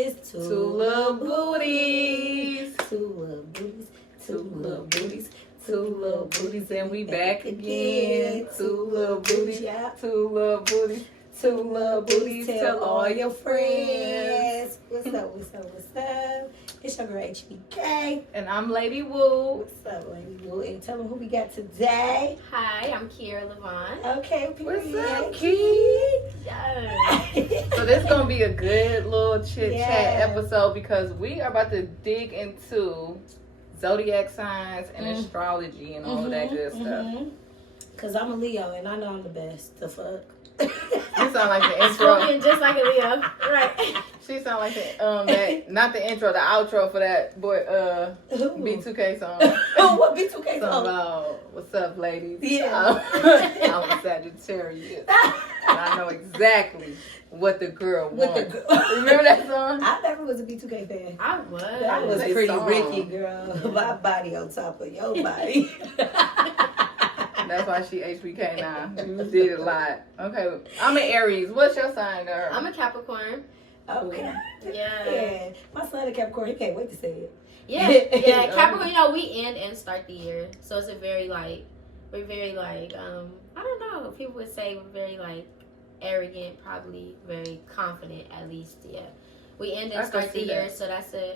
It's Two little booties. Two little booties. Two little booties. Two little booties, and we back again. Two little booties. Yeah. Two little booties. Two little booties. Tell all your friends. What's up? What's up? What's up? It's your girl HBK. And I'm Lady Woo. What's up, Lady Woo? And tell them who we got today. Hi, I'm Keiera Lavon. Okay, period. What's up, Key? Yes. So this is gonna be a good little chit Yes. chat episode because we are about to dig into zodiac signs and astrology and all of that good stuff. Cause I'm a Leo and I know I'm the best. The fuck. You sound like the intro. Spoken just like a Leo. Right. She sound like the that not the intro, the outro for that boy B2K song. What B2K Something song? about what's up, ladies? Yeah. I'm a Sagittarius. And I know exactly what the girl wants. Remember that song? I never was a B2K fan. I was. That was They pretty song. Ricky, girl. My body on top of your body. That's why she HBK now. You did a lot. Okay, I'm an Aries. What's your sign, girl? I'm a Capricorn. Okay. Yeah. Yeah. My son a Capricorn. He can't wait to say it. Yeah. Yeah. Capricorn, we end and start the year. So it's a very we're very I don't know. People would say we're very arrogant, probably very confident at least. Yeah. We end and start the year, so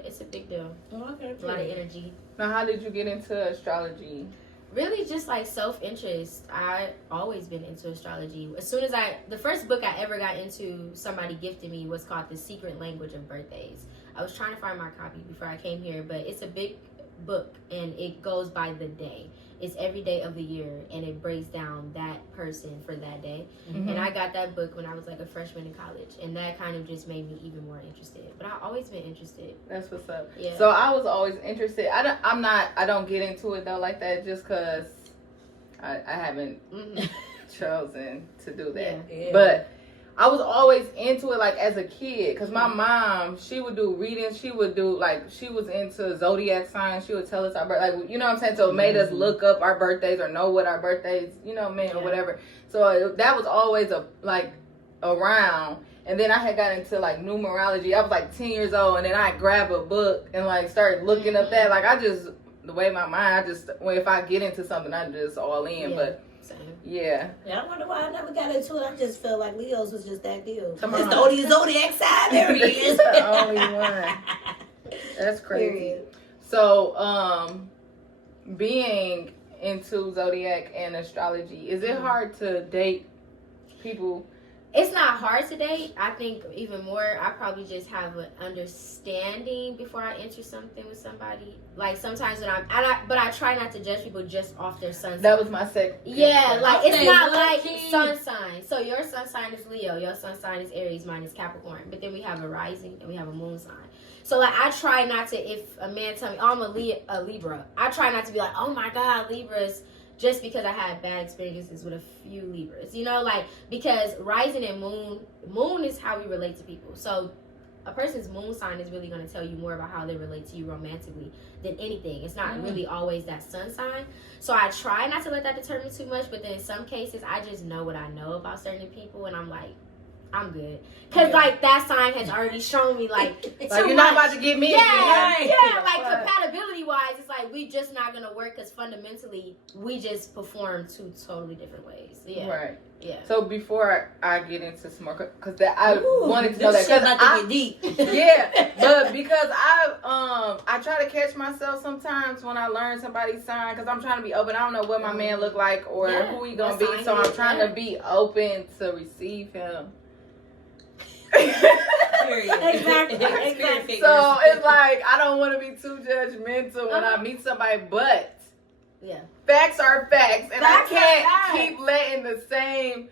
it's a big deal. Okay. A lot of energy. Now, how did you get into astrology? Really just self-interest. I always been into astrology. As soon as the first book I ever got into, somebody gifted me, was called The Secret Language of Birthdays. I was trying to find my copy before I came here, but it's a big book and it goes by the day. It's every day of the year and it breaks down that person for that day. Mm-hmm. And I got that book when I was a freshman in college, and that kind of just made me even more interested. But I've always been interested. That's what's up. Yeah. So I was always interested. I don't get into it though like that just because I haven't chosen to do that. Yeah. But I was always into it as a kid because my mom, she would do readings. She would do she was into zodiac signs. She would tell us our birth, you know what I'm saying? So it made us look up our birthdays or know what our birthdays, or whatever. So that was always around. And then I had got into numerology. I was 10 years old, and then I grabbed a book and started looking up that. The way my mind, if I get into something, I just all in. Yeah. But Same. yeah. I wonder why I never got into it. I just felt like Leo's was just that deal. Come It's on. the only zodiac sign there is. The only one. That's crazy. Period. So, being into zodiac and astrology, is it hard to date people? It's not hard to date. I think even more, I probably just have an understanding before I enter something with somebody. Sometimes when but I try not to judge people just off their sun sign. That was my second. Yeah, it's Okay, not lucky. sun sign. So your sun sign is Leo, your sun sign is Aries, mine is Capricorn. But then we have a rising and we have a moon sign. So I try not to, if a man tell me, oh, I'm a Libra, I try not to be like, oh my God, Libras, just because I had bad experiences with a few Libras, because rising and moon is how we relate to people. So a person's moon sign is really going to tell you more about how they relate to you romantically than anything. It's not really always that sun sign. So I try not to let that determine too much, but then in some cases, I just know what I know about certain people, and I'm like, I'm good. Because, that sign has already shown me, You're not about to get me. compatibility-wise, it's we just not going to work because fundamentally, we just perform two totally different ways. Yeah. Right. Yeah. So before I get into some more, because I wanted to know that. Because I get deep. Yeah, but because I try to catch myself sometimes when I learn somebody's sign because I'm trying to be open. I don't know what my man look like or who he gonna be, so I'm trying to be open to receive him. Exactly. So it's I don't want to be too judgmental when I meet somebody, but facts are facts, and I can't keep letting the same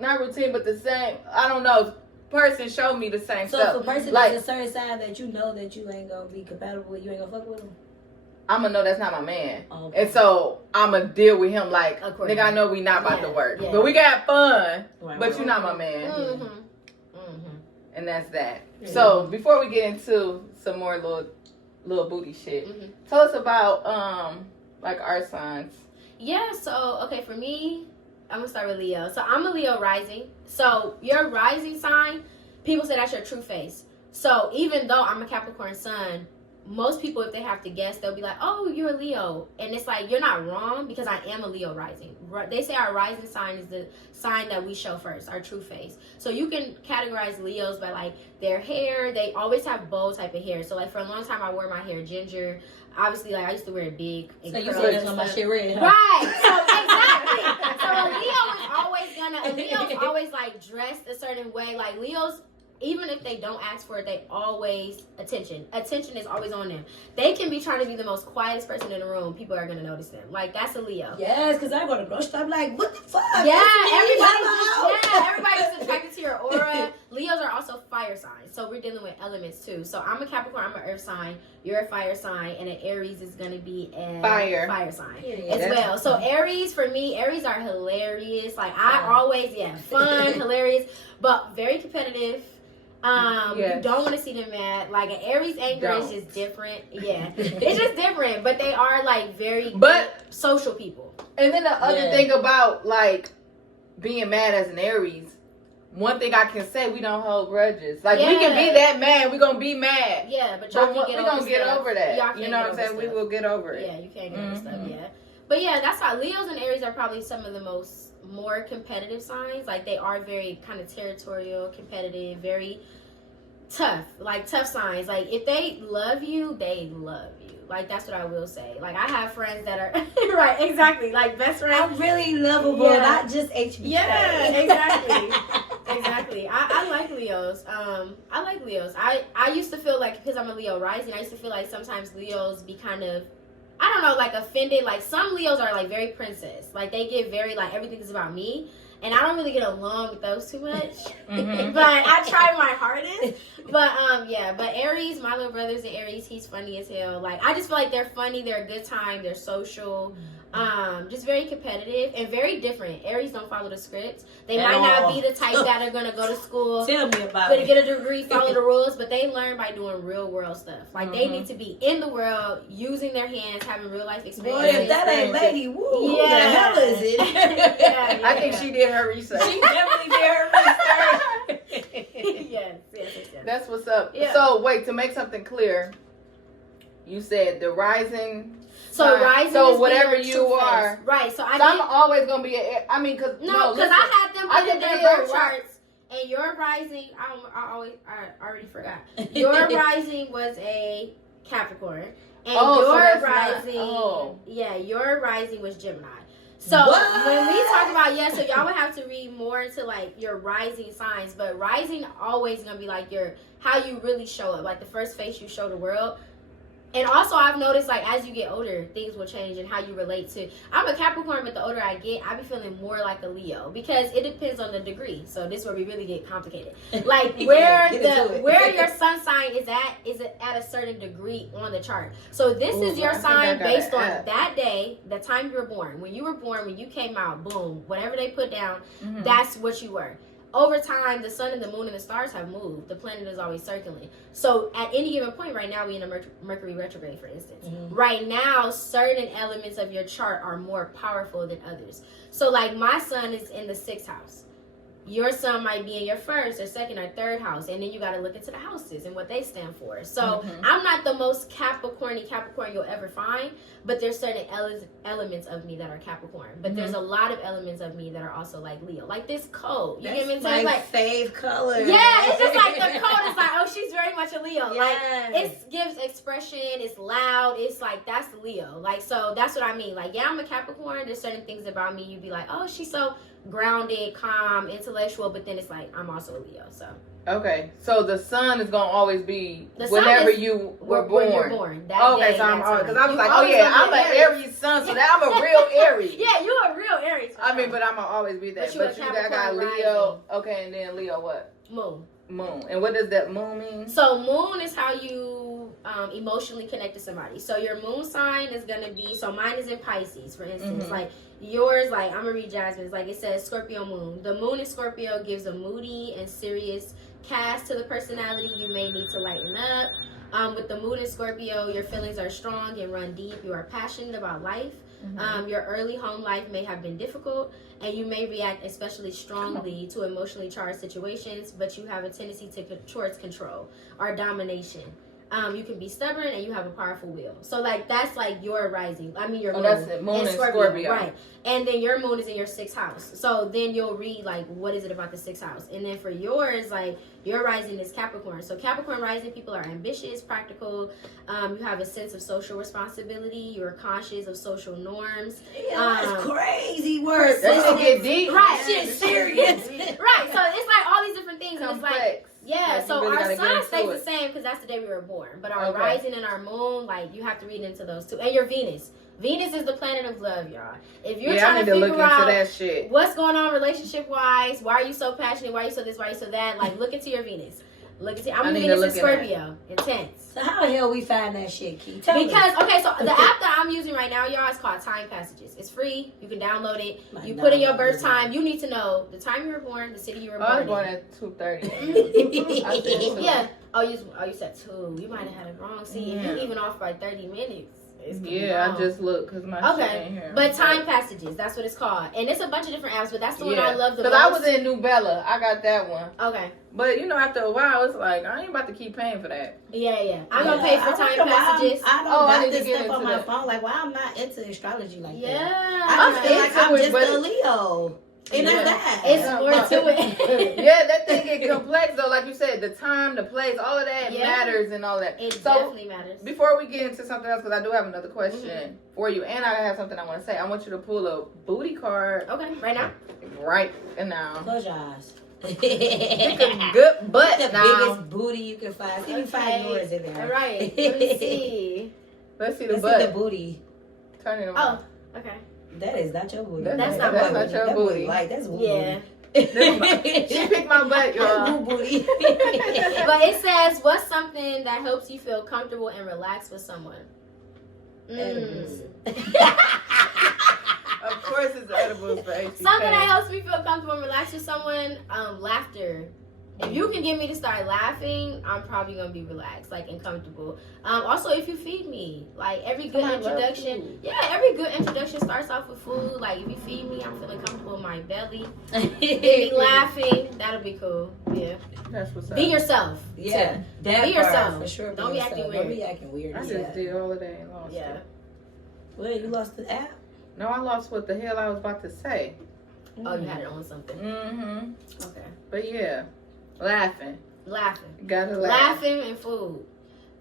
not routine, but the same, I don't know, person show me the same stuff. So if a person is a certain sign that you know that you ain't gonna be compatible with, you ain't gonna fuck with them? I'm gonna know that's not my man. Okay. And so I'm gonna deal with him nigga, I know we not about to work. Yeah. But we got fun, Right, but you're not my man. Mm-hmm. And that's that. Yeah. So before we get into some more little booty shit, tell us about our signs. Yeah, so, okay, for me, I'm gonna start with Leo. So I'm a Leo rising. So your rising sign, people say that's your true face. So even though I'm a Capricorn sun, most people, if they have to guess, they'll be like, oh, you're a Leo. And it's like, you're not wrong, because I am a Leo rising. They say our rising sign is the sign that we show first, our true face. So you can categorize Leos by like their hair. They always have bow type of hair. So like for a long time, I wore my hair ginger. Obviously, like I used to wear it big. And so you said that's on my shit red, huh? Right. So exactly. So a Leo's always like dressed a certain way. Like Leos, even if they don't ask for it, they always attention is always on them. They can be trying to be the most quietest person in the room, people are gonna notice them. Like that's a Leo. Yes, because I go to grocery store, I'm like, what the fuck? Yeah, everybody's attracted to your aura. Leos are also fire signs, so we're dealing with elements too. So I'm a Capricorn, I'm an earth sign, you're a fire sign, and an Aries is gonna be a fire sign as well. So Aries, for me, Aries are hilarious. Like I always, fun, hilarious, but very competitive. You don't want to see them mad. Like an Aries anger is just different. Yeah, it's just different. But they are like very good social people. And then the other thing about like being mad as an Aries, one thing I can say, we don't hold grudges. Like we can be that mad, we're gonna be mad. Yeah, but y'all we're gonna get over that. You know what I'm saying? Stuff. We will get over it. Yeah, you can't get over stuff. Yeah, but yeah, that's how Leos and Aries are probably some of the more competitive signs. Like they are very kind of territorial, competitive, very tough signs. Like if they love you, they love you. Like that's what I will say. Like I have friends that are right, exactly, like best friends. I'm really lovable, not just HBK. Yeah, exactly. I like Leos. I like Leos. I used to feel like, because I'm a Leo rising, I used to feel like sometimes Leos be kind of, I don't know, like offended. Like some Leos are like very princess. Like they get very like everything is about me. And I don't really get along with those too much. But I try my hardest. But Aries, my little brother's an Aries. He's funny as hell. Like I just feel like they're funny, they're a good time, they're social. Just very competitive and very different. Aries don't follow the script. They might not be the type that are gonna go to school, tell me about it, get a degree, follow the rules, but they learn by doing real world stuff. Like they need to be in the world, using their hands, having real life experiences. Boy, if that ain't lady, who the hell is it? I think she did her research. She definitely did her research. yes. That's what's up. Yeah. So wait, to make something clear, you said the rising. So rising. So is whatever you are, right? So I'm always gonna be. Because because I had them put in their birth charts, and your rising. I already forgot. Your rising was a Capricorn, and your rising. Your rising was Gemini. So when we talk about so y'all would have to read more into like your rising signs, but rising always gonna be like how you really show up, like the first face you show the world. And also I've noticed like as you get older, things will change and how you relate to. I'm a Capricorn, but the older I get, I be feeling more like a Leo because it depends on the degree. So this is where we really get complicated. Like where your sun sign is at a certain degree on the chart. So this is your sign based on that day, the time you were born. When you were born, when you came out, boom, whatever they put down, that's what you were. Over time, the sun and the moon and the stars have moved. The planet is always circling. So at any given point right now, we're in a Mercury retrograde, for instance. Right now, certain elements of your chart are more powerful than others. So like my sun is in the 6th house. Your sun might be in your 1st or 2nd or 3rd house. And then you got to look into the houses and what they stand for. So I'm not the most Capricorn you'll ever find. But there's certain elements of me that are Capricorn. But there's a lot of elements of me that are also like Leo. Like this coat. You get me? So it's like fave color. Yeah, it's just like the coat is like, oh, she's very much a Leo. Like it gives expression, it's loud, it's like that's Leo. Like so that's what I mean. Like, I'm a Capricorn. There's certain things about me you'd be like, oh, she's so grounded, calm, intellectual, but then it's like I'm also a Leo. So okay, so the sun is gonna always be whenever you were born. When you're born. Okay, so I'm always, because I was like, I'm an Aries sun, so now I'm a real Aries. Yeah, you're a real Aries. I mean, but I'm gonna always be that. But you got Leo. Okay, and then Leo what? Moon. And what does that moon mean? So moon is how you emotionally connect to somebody. So your moon sign is gonna be. So mine is in Pisces, for instance. Like yours, like I'm gonna read Jasmine's. Like it says Scorpio moon. The moon in Scorpio gives a moody and serious cast to the personality. You may need to lighten up. With the moon in Scorpio, your feelings are strong and run deep. You are passionate about life. Your early home life may have been difficult, and you may react especially strongly to emotionally charged situations, but you have a tendency towards control or domination. You can be stubborn, and you have a powerful will. So, like, that's like your rising. I mean, your moon. That's it. Moon is Scorpio. Right. And then your moon is in your 6th house. So then you'll read, like, what is it about the 6th house? And then for yours, like, your rising is Capricorn. So Capricorn rising people are ambitious, practical. You have a sense of social responsibility. You're conscious of social norms. That's crazy work. That's gonna get deep. Right. Shit serious. Right. So it's like all these different things. And it's like, Complex. yeah, Like, so you really our gotta sun get stays into the it. same because that's the day we were born. But our Okay. rising and our moon, like, you have to read into those too. And your Venus. Venus is the planet of love, y'all. If you're I trying need to to look figure into out that shit. what's going on relationship-wise, why are you so passionate, why are you so this, why are you so that, like, look into your Venus. Look into I'm I a need to Venus in look at Scorpio. Intense. So how the hell we find that shit, Key? Tell me. Because, okay, so the app that I'm using right now, y'all, is called Time Passages. It's free. You can download it. Like, You no, put in your no, birth no. time. You need to know the time you were born, the city you were Oh, I was born born in. at 2:30. I said two. Yeah. Oh, you said 2. You might have had it wrong. See, if Yeah. you even off by 30 minutes, it's gonna be Yeah, wrong. I just looked because my shit Okay, ain't here. but Time Passages, that's what it's called. And it's a bunch of different apps, but that's the one I love the most. Because I was in New Bella. I got that one. Okay. But, you know, after a while, it's like, I ain't about to keep paying for that. Yeah. I'm going to pay for I Time wonder why Passages. I don't Oh, I got need to this get stuff on into my that. phone. Like, why I'm not into astrology like Yeah. that? I just feel like into I'm it, just but- a Leo. And Yeah. that's that. It's more to it. Yeah, that thing get complex, though. Like you said, the time, the place, all of that Yeah. matters and all that. It So, definitely matters. before we get into something else, because I do have another question for you, and I have something I want to say. I want you to pull a booty card Okay, right now? right now. Close your eyes. Pick a good butt the now. biggest booty you can find. See if you find yours in there. All right, let me see. Let's see the Let's butt. see the booty. Turn it Oh, around. okay. That is not your booty. That's not that's my not your That booty. Like, that's woo Yeah. booty. She picked my butt, y'all. Woo booty. But it says, what's something that helps you feel comfortable and relaxed with someone? Edibles. Of course, it's edibles for HCK. Something that helps me feel comfortable and relaxed with someone, laughter. If you can get me to start laughing, I'm probably gonna be relaxed, like, and comfortable. Also, if you feed me, like, every good I love introduction, food. every good introduction starts off with food. Like, if you feed me, I'm feeling comfortable in my belly. Get me laughing, that'll be cool. Yeah. That's what's up. Be yourself. Yeah, that Be part, yourself. for sure. Don't be acting yourself. weird. Don't be acting weird. I just yeah. did all of that and lost Yeah. it. Well, you lost the app. No, I lost what the hell I was about to say. Oh, you had it on something. Mm-hmm. Okay. But yeah, laughing. Laughing. Gotta laugh. Laughing and food.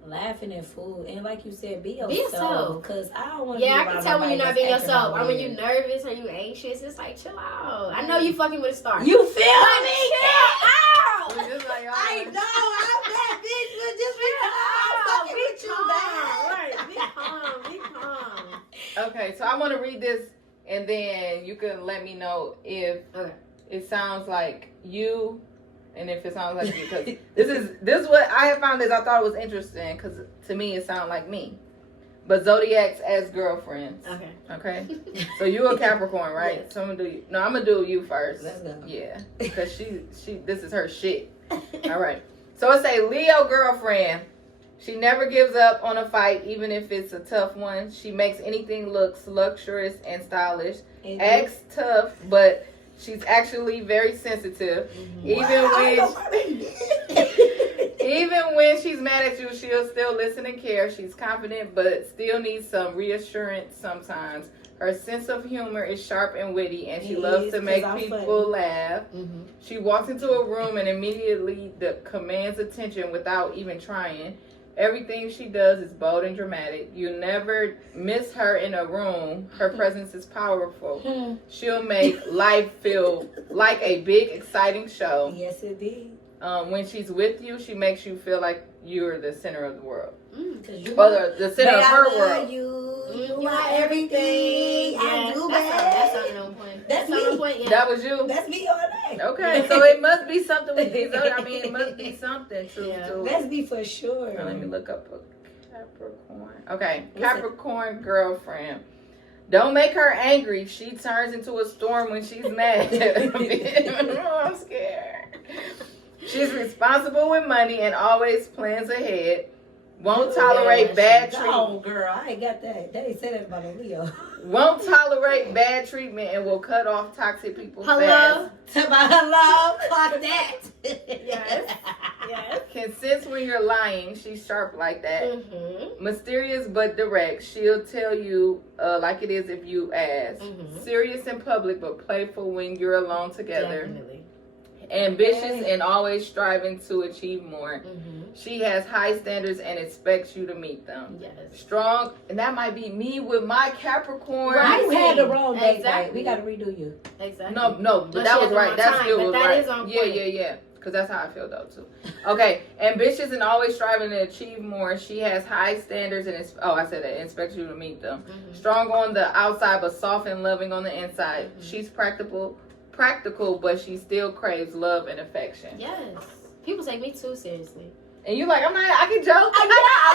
Laughing and food, and like you said, be Be yourself. yourself. Cause I don't want. Yeah, I can tell when you're not being yourself. Or when you're nervous or you anxious. It's like, chill out. I know you fucking with a star. You feel me? Chill out. It's just like, I know. I'm that bitch, but just because I'm fucking with you, Right. man. Be calm. Okay, so I want to read this, and then you can let me know if it sounds like you, and if it sounds like you. Because this is what I have found is I thought it was interesting because to me it sounded like me, but zodiacs as girlfriends. Okay. Okay. So you a Capricorn, right? Yes. So I'm gonna do you. No, I'm gonna do you first. Let's go. Yeah, because she this is her shit. All right. So it's a Leo girlfriend. She never gives up on a fight, even if it's a tough one. She makes anything look luxurious and stylish. Acts tough, but she's actually very sensitive. Even when she's mad at you, she'll still listen and care. She's confident, but still needs some reassurance sometimes. Her sense of humor is sharp and witty, and she loves to make people laugh. Mm-hmm. She walks into a room and immediately commands attention without even trying. Everything she does is bold and dramatic. You never miss her in a room. Her presence is powerful. She'll make life feel like a big, exciting show. Yes, indeed. When she's with you, she makes you feel like you're the center of the world. You Or the center of her world. You are everything. I do That that. sounded on point. That's That sounded on me. point, yeah. That was you? That's me all day. Okay, so it must be something with these other. I mean, it must be something to. Yeah. to That's me for sure. Now, let me look up a Capricorn. Okay, Capricorn girlfriend. Don't make her angry. She turns into a storm when she's mad. I'm scared. She's responsible with money and always plans ahead. Won't tolerate bad treatment. Oh, girl, I ain't got that. They ain't said that about a Leo. Won't tolerate bad treatment and will cut off toxic people Hello? fast. Hello? Fuck that. Yes. Yes. Can sense when you're lying. She's sharp like that. Mm-hmm. Mysterious but direct. She'll tell you like it is if you ask. Mhm. Serious in public but playful when you're alone together. Definitely. Ambitious and always striving to achieve more. Mm-hmm. She has high standards and expects you to meet them. Yes. Strong, and that might be me with my Capricorn. Right. You had the wrong date. Exactly. We got to redo you. Exactly. No, but But that she was has right. the That wrong still time, was but that right. is on Yeah, point. yeah. Because that's how I feel though too. Okay, ambitious and always striving to achieve more. She has high standards and I said that. Expects you to meet them. Mm-hmm. Strong on the outside but soft and loving on the inside. Mhm. She's practical, but she still craves love and affection. Yes. People take me too seriously. And you like, I can joke. I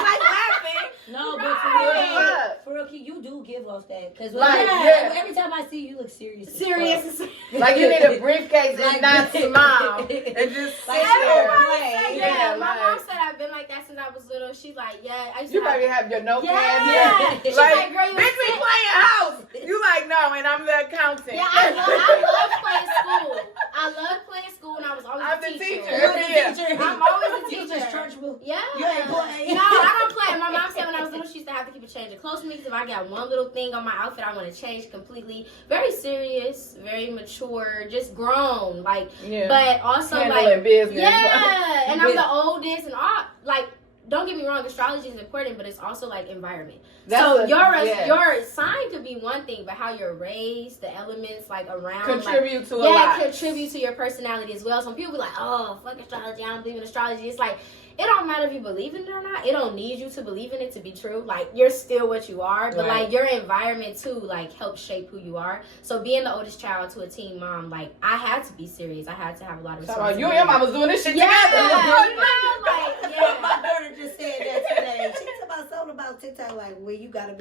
like laughing. No, Right. but for real, Key, you do give off that. Because every time I see you, look serious. Serious. Like you need a briefcase and Like not this. smile and just Like sit there. everybody. Yeah, my like- mom said I've been like that since I was little. She's like, yeah, I used You to have... probably have your notepad. Yeah. She's Like, like, girl, you bitch, we sick. playing house. You like, no, and I'm the accountant. Yeah, I love playing school. I love playing school, and I was always I'm a the teacher. teacher. You're the Yeah. teacher. I'm always a You teacher. just churchable. Yeah. You ain't playing. No, I don't play. My mom said when I was little, she used to have to keep a change of clothes for me because if I got one little thing on my outfit, I want to change completely. Very serious, very mature, just grown. Like, Yeah. but also Handling like, business. yeah. And I'm the oldest, and all like. Don't get me wrong, astrology is important, but it's also like environment. So your sign could be one thing, but how you're raised, the elements like around contribute to a lot. contribute to your personality as well. Some people be like, oh, fuck astrology, I don't believe in astrology. It's like, it don't matter if you believe in it or not. It don't need you to believe in it to be true. Like, you're still what you are, but Right. like your environment too, like helps shape who you are. So being the oldest child to a teen mom, like I had to be serious. I had to have a lot of So responsibility. you and your mama was doing this shit Yeah, together. you know, like, yeah. My daughter just said that today. She was about something about TikTok, like where you gotta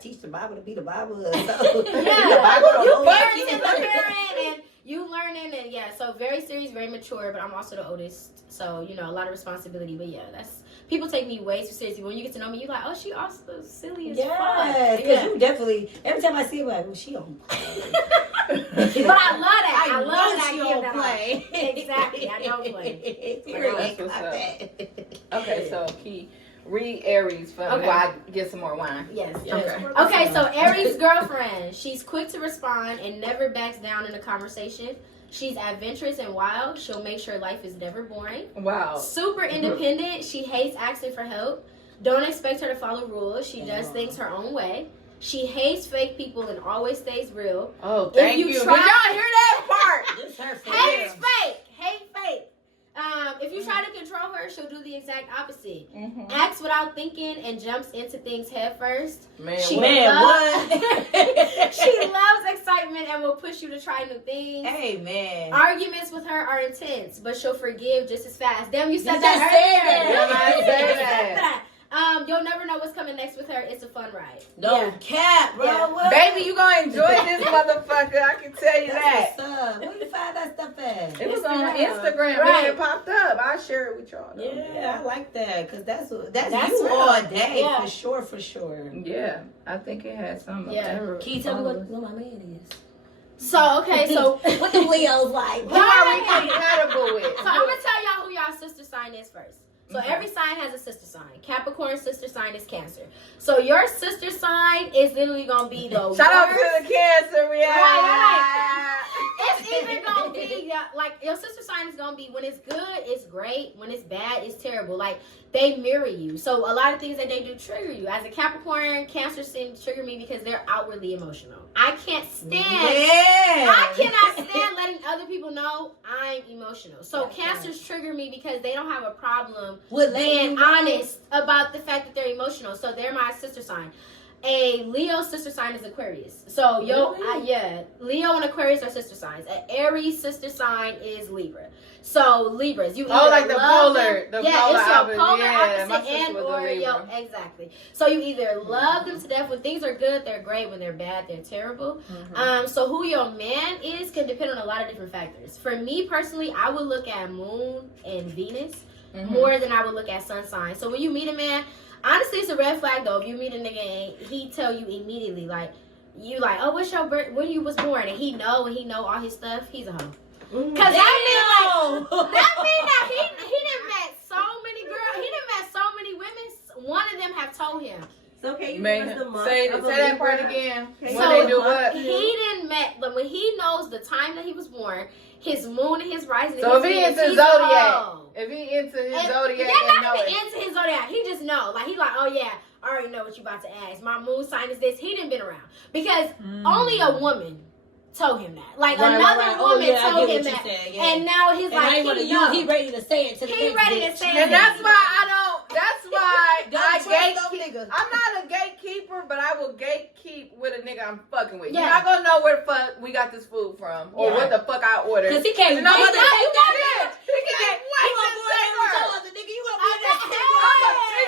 teach the Bible to be the Bible. Or something. Yeah, you Oh, parenting the parent and you learning and yeah, so very serious, very mature, but I'm also the oldest, so you know a lot of responsibility. But yeah, that's people take me way too seriously. When you get to know me, you're like, oh, she also silly as Yes, fuck. because you definitely every time I see her, like, well, she don't play. But I love that. I love know that. she Give don't that play. off. Exactly, I don't play. Period. That's what's Like up. that. Okay, so Key, read Aries for me Okay. while I get some more wine. Yes. Okay. Okay, so Aries girlfriend. She's quick to respond and never backs down in a conversation. She's adventurous and wild. She'll make sure life is never boring. Wow. Super independent. She hates asking for help. Don't expect her to follow rules. She does things her own way. She hates fake people and always stays real. Oh, thank you you. Did try- y'all hear that part? This her for Hates real. fake. Hate fake. If you try to control her, she'll do the exact opposite. Mm-hmm. Acts without thinking and jumps into things head first. Man, She what? Man, loves- what? She loves excitement and will push you to try new things. Hey, man. Arguments with her are intense, but she'll forgive just as fast. Damn, you said You that just said earlier. that. You said that. You'll never know what's coming next with her. It's a fun ride. No Yeah. cap, bro. Yeah. What? Baby, you gonna enjoy this motherfucker. I can tell you that. That's what's up. Where you find that stuff at? It was on Instagram. Instagram. Right. Man, it popped up. I'll share it with y'all. though. Yeah, I like that because that's That's you real. all day Yeah. for sure. Yeah, I think it had some. Yeah. Can you tell me what my man is? So, okay, so What the Leo's like? Who are we compatible with? So I'm gonna tell y'all who y'all sister sign is first. So Okay. every sign has a sister sign. Capricorn's sister sign is Cancer. So your sister sign is literally gonna be the Shout out to worst. the Cancer. We Right. It's even gonna be like your sister sign is gonna be when it's good, it's great. When it's bad, it's terrible. Like they mirror you. So a lot of things that they do trigger you. As a Capricorn, Cancer seem to trigger me because they're outwardly emotional. I can't stand. I cannot stand letting other people know I'm emotional. So Cancers trigger me because they don't have a problem With being honest about the fact that they're emotional. So they're my sister sign. A Leo sister sign is Aquarius. So Leo and Aquarius are sister signs. An Aries sister sign is Libra. So Libras, you either like the love polar- them, the yeah, polar it's your opposite. polar Yeah, my opposite sister and was a or Libra. exactly. So you either love them to death when things are good, they're great. When they're bad, they're terrible. So who your man is can depend on a lot of different factors. For me personally, I would look at Moon and Venus. more than I would look at sun sign. So when you meet a man, honestly, it's a red flag though. If you meet a nigga and he tell you immediately, like, you like, oh, what's your birth, when you was born, and he know all his stuff, he's a hoe. Cause that mean that he done met so many girls, he done met so many women. One of them have told him. So can you give us the month? Say that part again. So When they do what? he didn't met, but when he knows the time that he was born, his moon and his rising. So if he into zodiac, if he into his zodiac, yeah, not even into his zodiac. He just know, like he like, oh yeah, I already know what you about to ask. My moon sign is this. He didn't been around because only a woman told him that. Like another woman told him that, and now he's like, he ready to say it to the he ready to say it. And that's why I don't. That's why I gatekeep. I'm not a gatekeeper, but I will gatekeep with a nigga I'm fucking with. Yeah. You're not gonna know where the fuck we got this food from or what the fuck I ordered. Cause he can't. You know what? He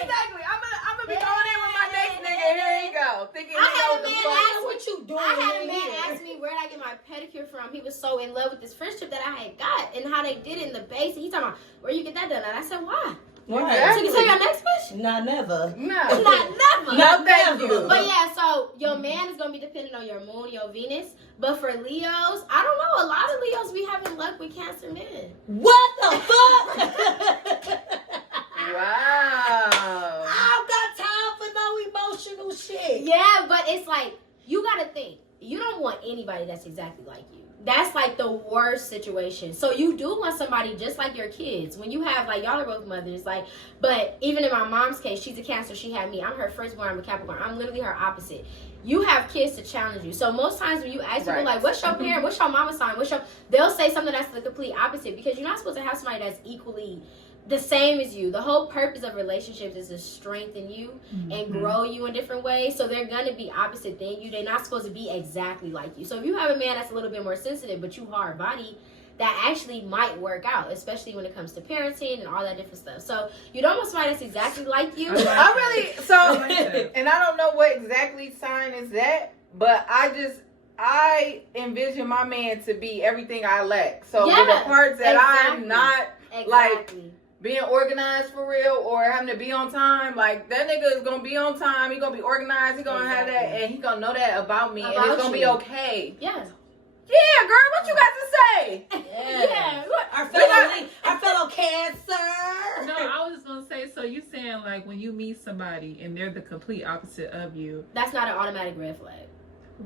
Exactly. I'm gonna be going in with my next nigga. Here you go. Thinking he knows the fuck. What you doing? I had a man ask me where did I get my pedicure from. He was so in love with this friendship that I had got and how they did it in the base. And he talking about where you get that done. And I said, why? Right. So you say your next question? Nah, never. No. Not never. No, thank you. But yeah, so your man is gonna be dependent on your moon, your Venus. But for Leos, I don't know. A lot of Leos be having luck with Cancer men. What the fuck? Wow. I don't got time for no emotional shit. Yeah, but it's like you gotta think. You don't want anybody that's exactly like you. That's like the worst situation. So you do want somebody just like your kids. When you have like y'all are both mothers, like, but even in my mom's case, she's a Cancer, she had me. I'm her firstborn, I'm a Capricorn. I'm literally her opposite. You have kids to challenge you. So most times when you ask people like, what's your parent, what's your mama sign, they'll say something that's the complete opposite because you're not supposed to have somebody that's equally the same as you. The whole purpose of relationships is to strengthen you and grow you in different ways. So they're gonna be opposite than you. They're not supposed to be exactly like you. So if you have a man that's a little bit more sensitive, but you hard body, that actually might work out, especially when it comes to parenting and all that different stuff. So you don't want somebody that's exactly like you. And I don't know what exactly sign is that, but I envision my man to be everything I lack. So with the parts that I'm not like being organized for real or having to be on time, like that nigga is gonna be on time, he gonna be organized, he gonna have that, and he gonna know that about me, and it's gonna be okay. Yeah. Yeah, girl, what you got to say? Yeah. Our fellow Cancer. No, I was just gonna say, so you saying like when you meet somebody and they're the complete opposite of you. That's not an automatic red flag.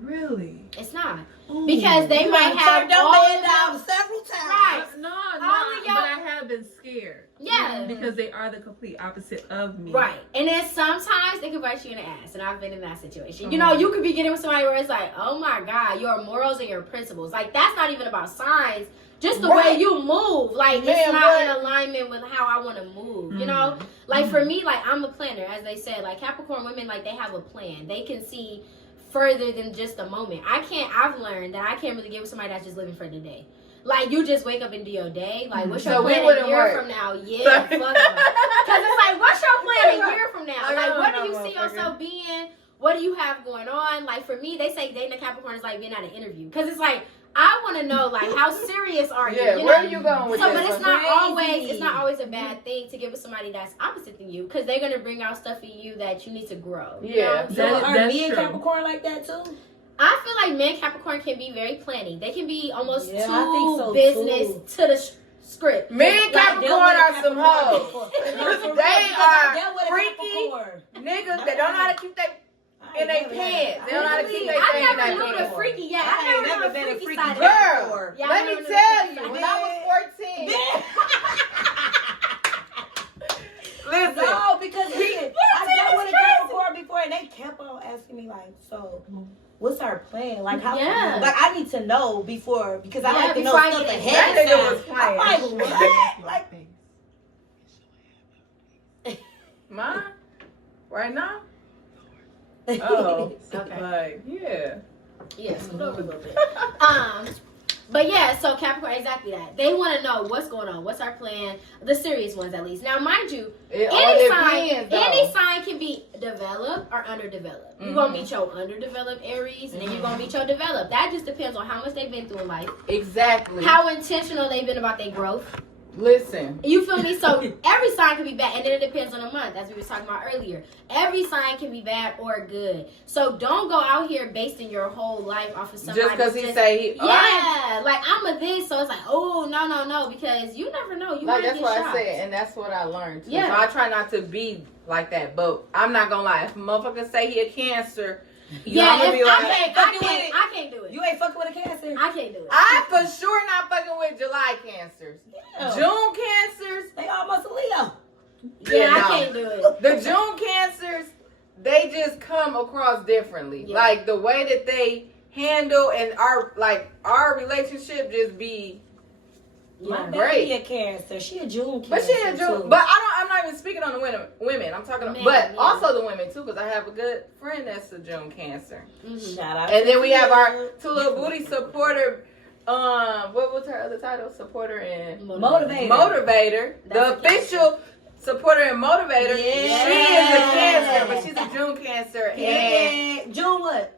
Really? It's not. Because they might have all all down several times. Right. No, All but I have been scared. Yeah. Because they are the complete opposite of me. Right. And then sometimes they can bite you in the ass. And I've been in that situation. You know, you could be getting with somebody where it's like, oh my God, your morals and your principles. Like, that's not even about signs. Just the way you move. Like, it's not in alignment with how I want to move. You know? Like, for me, like, I'm a planner. As they said, like, Capricorn women, like, they have a plan. They can see further than just a moment. I've learned that I can't really get with somebody that's just living for the day. Like, you just wake up and do your day. Like, what's your plan a year from now? Yeah, fuck them. Because it's like, what's your plan a year from now? Like, what do you see yourself being? What do you have going on? Like, for me, they say dating a Capricorn is like being at an interview. Because it's like, I want to know, like, how serious are you? Yeah, you know? where are you going with this? this? But it's not always a bad thing to get with somebody that's opposite than you. Because they're going to bring out stuff in you that you need to grow. Yeah. You know? So are me and Capricorn like that too? I feel like men Capricorn can be very planning. They can be almost I think so business to the script. Men Capricorn are some hoes. They are freaky niggas that don't know how to keep their in their pants. They don't know how to keep their thing in I their never knew the pants. freaky. Yeah, I ain't never been been a freaky side. Girl, Yeah, let me tell you, when I was 14. Listen. No, because I dealt with a Capricorn before and they kept on asking me like, so what's our plan? Like how like I need to know before because I like to know stuff ahead of time. I'm like, what? Like mine? Right now? Oh, okay. Like, yeah. Yeah, scoot over a little bit. But yeah, so Capricorn, exactly that. They want to know what's going on, what's our plan, the serious ones at least. Now, mind you, any sign can be developed or underdeveloped. You're going to meet your underdeveloped Aries, and then you're going to meet your developed. That just depends on how much they've been through in life. Exactly. How intentional they've been about their growth. Listen. You feel me? So every sign can be bad, and then it depends on the month, as we were talking about earlier. Every sign can be bad or good. So don't go out here basing your whole life off of somebody. Just because he say he... Yeah, like, I'm a this, so it's like, oh, no, because you never know. You like, might that's get what shocked. I said, and that's what I learned, too. Yeah. So I try not to be like that, but I'm not going to lie. If a motherfucker say he a Cancer... Yeah, I'm be like, I can't do it. You ain't fucking with a Cancer? I can't do it. I for sure not fucking with July Cancers. Yeah. June Cancers, They almost a Leo. Yeah, no. I can't do it. The June Cancers, they just come across differently. Yeah. Like the way that they handle and our relationship just be My great. baby a Cancer. She a June Cancer. But she a June. too. But I'm not even speaking on the women. I'm talking Men, but yeah. also the women too, because I have a good friend that's a June Cancer. Mm-hmm. Shout out. And then we have our you. Twolilbooties supporter. What was her other title? Supporter and Motivator. The That's a official supporter and motivator. Yeah. She is a Cancer, but she's a June Cancer. And Yeah. June what?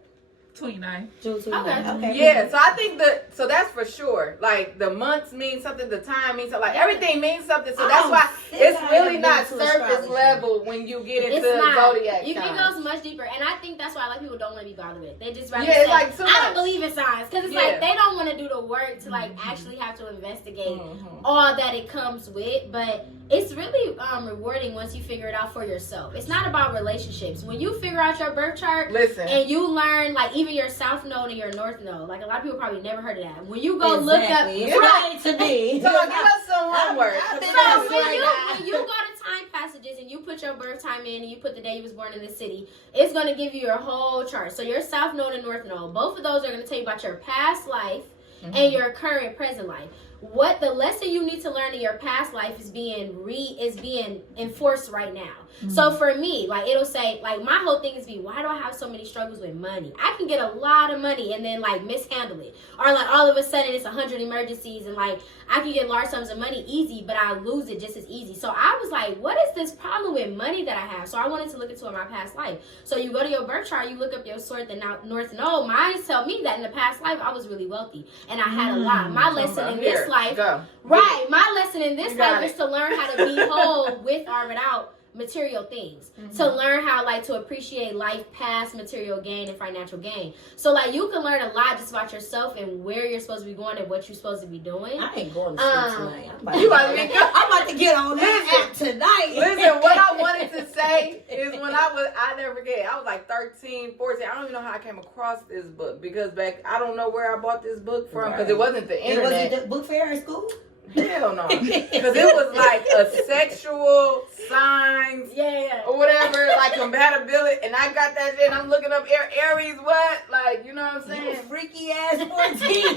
29. June 29. Okay. yeah, so I think so that's for sure. Like the months mean something, the time means something. Like everything means something. So that's why it's really not surface level when you get into zodiac You can signs. go much deeper, and I think that's why a lot of people don't want to be bothered with. They just rather Yeah, say, it's like too I much. don't believe in signs, because it's like they don't want to do the work to like actually have to investigate all that it comes with. But it's really rewarding once you figure it out for yourself. It's not about relationships. When you figure out your birth chart, Listen. and you learn like even your south node and your north node, like a lot of people probably never heard of that. When you go look up, It's right to me. So give us some homework. So when you go to time passages and you put your birth time in and you put the day you was born in the city, it's going to give you your whole chart. So your south node and north node, both of those are going to tell you about your past life and your current present life. What the lesson you need to learn in your past life is being enforced right now. So for me, like it'll say, like my whole thing is why do I have so many struggles with money? I can get a lot of money and then like mishandle it, or like all of a sudden it's 100 emergencies and like I can get large sums of money easy, but I lose it just as easy. So I was like, what is this problem with money that I have? So I wanted to look into my past life. So you go to your birth chart, you look up your source and north node. Mine tell me that in the past life I was really wealthy and I had a lot. My lesson in this life, right? My lesson in this life is to learn how to be whole with or without material things, to learn how like to appreciate life past material gain and financial gain. So like you can learn a lot just about yourself and where you're supposed to be going and what you're supposed to be doing. I ain't going to sleep tonight. I'm about to get on that app tonight. Listen, what I wanted to say is I never forget, I was like 13, 14. I don't even know how I came across this book because I don't know where I bought this book from because it wasn't the internet. It wasn't the book fair in school? Hell no. Because it was like a sexual signs or whatever, like compatibility. And I got that shit and I'm looking up Aries what? Like, you know what I'm saying? You freaky ass 14.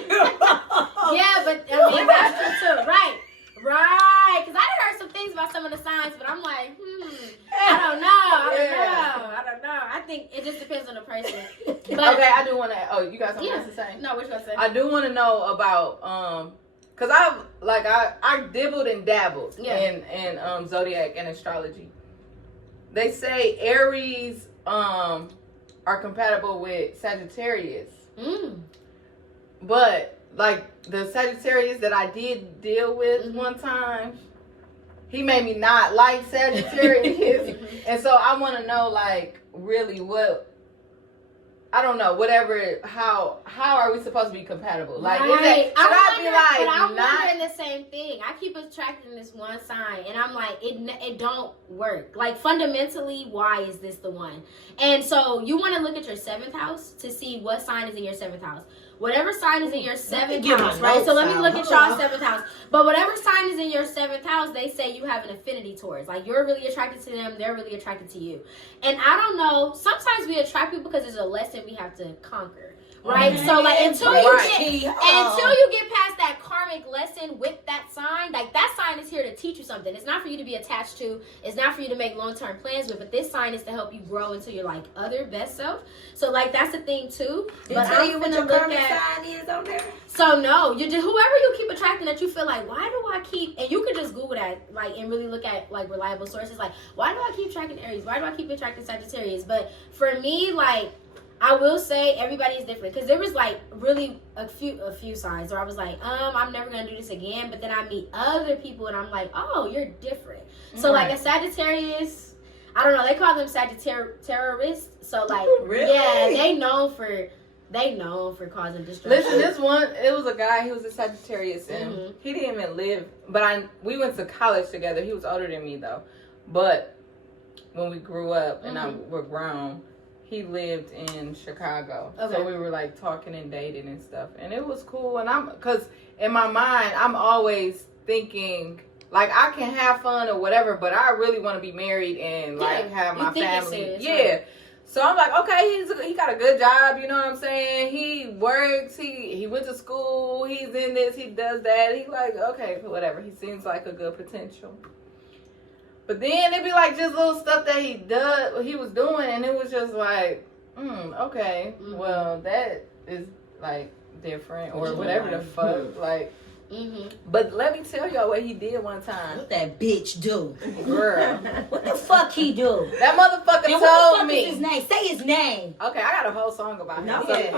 Yeah, but I mean, that's true too. Right. Because I heard some things about some of the signs, but I'm like, I don't know. I think it just depends on the person. But, okay, I do want to, you got something else to say? No, what you gonna say? I do want to know about, because I dibbled and dabbled in zodiac and astrology. They say Aries are compatible with Sagittarius. But like the Sagittarius that I did deal with one time, he made me not like Sagittarius. And so I want to know like really what, I don't know, whatever, how are we supposed to be compatible? Like, right. I'm wondering the same thing. I keep attracting this one sign, and I'm like, it don't work. Like, fundamentally, why is this the one? And so you want to look at your 7th house to see what sign is in your 7th house. Whatever sign is in your 7th house, right? So let me look at y'all's 7th house. But whatever sign is in your 7th house, they say you have an affinity towards. Like, you're really attracted to them, they're really attracted to you. And I don't know, sometimes we attract people because there's a lesson we have to conquer. Right? So like until you get past that karmic lesson with that sign, like that sign is here to teach you something. It's not for you to be attached to, it's not for you to make long-term plans with, but this sign is to help you grow into your like other best self. So like that's the thing too. Did it tell you what your karmic sign is on there? So no, you just whoever you keep attracting that you feel like, why do I keep, and you could just Google that like and really look at like reliable sources, like why do I keep attracting Aries? Why do I keep attracting Sagittarius? But for me, like I will say everybody is different because there was like really a few signs where I was like, I'm never gonna do this again. But then I meet other people and I'm like, oh, you're different. So like a Sagittarius, I don't know, they call them terrorists. So like, really? Yeah, they known for causing destruction. Listen, it was a guy. He was a Sagittarius, and he didn't even live. But we went to college together. He was older than me though. But when we grew up and we're grown, he lived in Chicago. Okay. So we were like talking and dating and stuff, and it was cool. And because in my mind, I'm always thinking like I can have fun or whatever, but I really want to be married and like have my family. Right? So I'm like, okay, he got a good job, you know what I'm saying? He works, he went to school, he's in this, he does that. He's like, okay, whatever. He seems like a good potential. But then it'd be like just little stuff that he was doing, and it was just like, okay, well, that is like different or whatever the fuck, like. But let me tell y'all what he did one time. What that bitch do? Girl. What the fuck he do? That motherfucker told what the fuck me. Is his name? Say his name. Okay, I got a whole song about him. No, Listen.